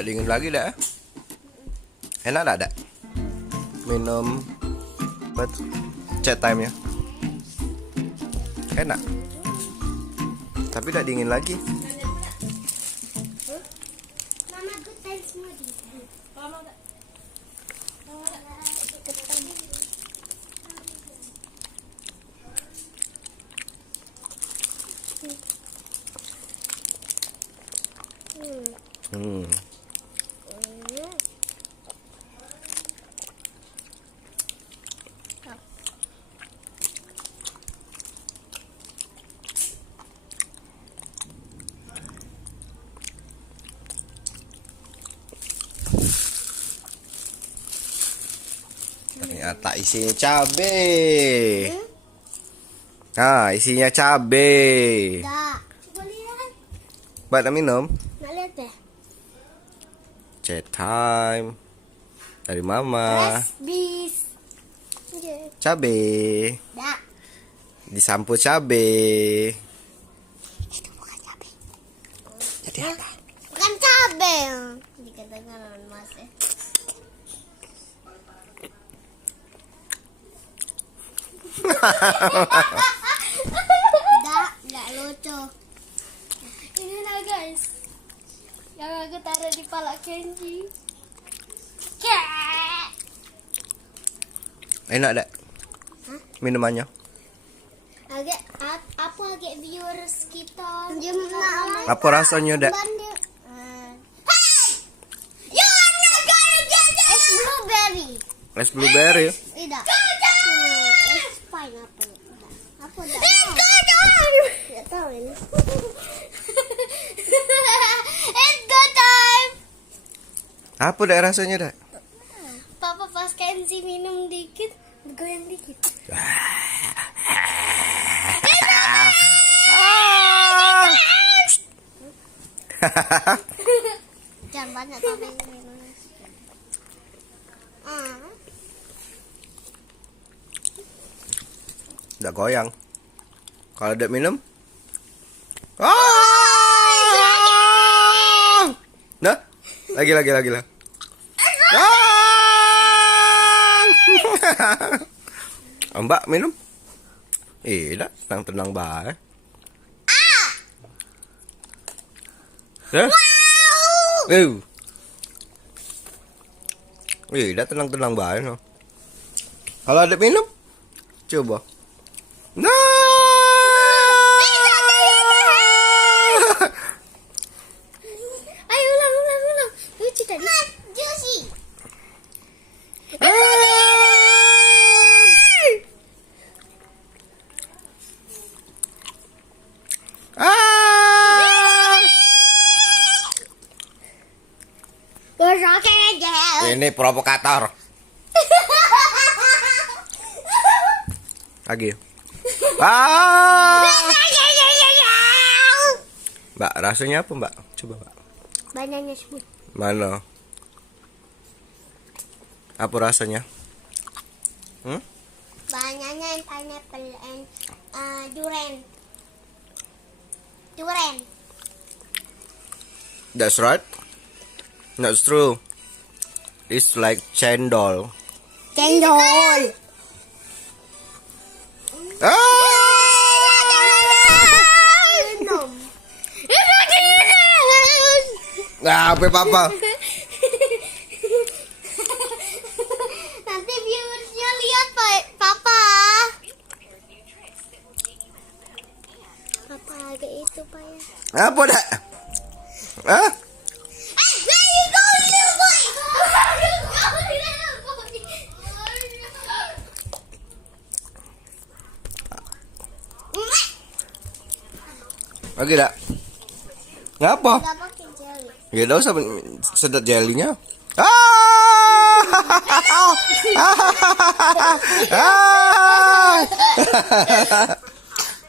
Udah dingin lagi dah. Enak dah, dak? Minum buat chat time ya. Enak. Tapi udah dingin lagi. Mama good time semua di. Ternyata isinya cabe. Nah, isinya cabe. Dah. Coba lihat. Buat minum. Nak lihat deh. Chat time dari mama. Fresh bis. Cabe. Dah. Disampu cabe. Itu bukan cabe. Jadi apa? Bukan cabe. Dikatakan mas ya. Nggak lucu. Ini lah guys, yang aku taruh di pala Kenji. Enak dak? Minumannya. Agak apa agak viewers kita? Apa rasanya dak? Es blueberry. Es blueberry. Tidak. Es pineapple. Apa dah? Tidak tahu ini. It's go time. Apa dak rasanya dak? Papa pas Kenzi minum dikit, goyang dikit. Jangan banyak tapi minumnya. Udah goyang. Kalau udah minum, nah, lagi lah. Mbak minum. Dah, tenang bae. Ya? Dah tenang bae no. Kalau ada minum, coba. Nah. Ayo ulang. Lucu tadi. Juicy. Gosok aja. Ini provokator. Lagi. Mbak, rasanya apa, Mbak? Coba, Mbak. Banana smooth. Mana? Apa rasanya? Banana and pineapple and durian. That's right. That's true. It's like cendol. Cendol. Nah, apa papa? Nanti viewersnya lihat papa. Papa agak itu pak ya. Apa dah? Hah? Lagi dah? Ngapa? Nggak pakai jelly. Ya udah usah sedot jelinya.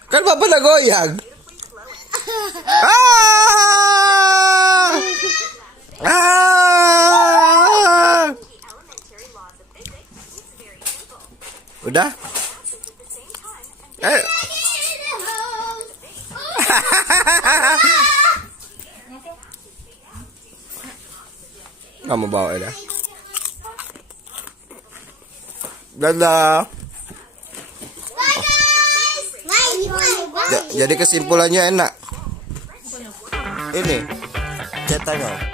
Kan papa udah goyang. Udah? Kamu bawa ya. Dadah. Bye guys. Bye. Jadi kesimpulannya enak. Ini cetannya.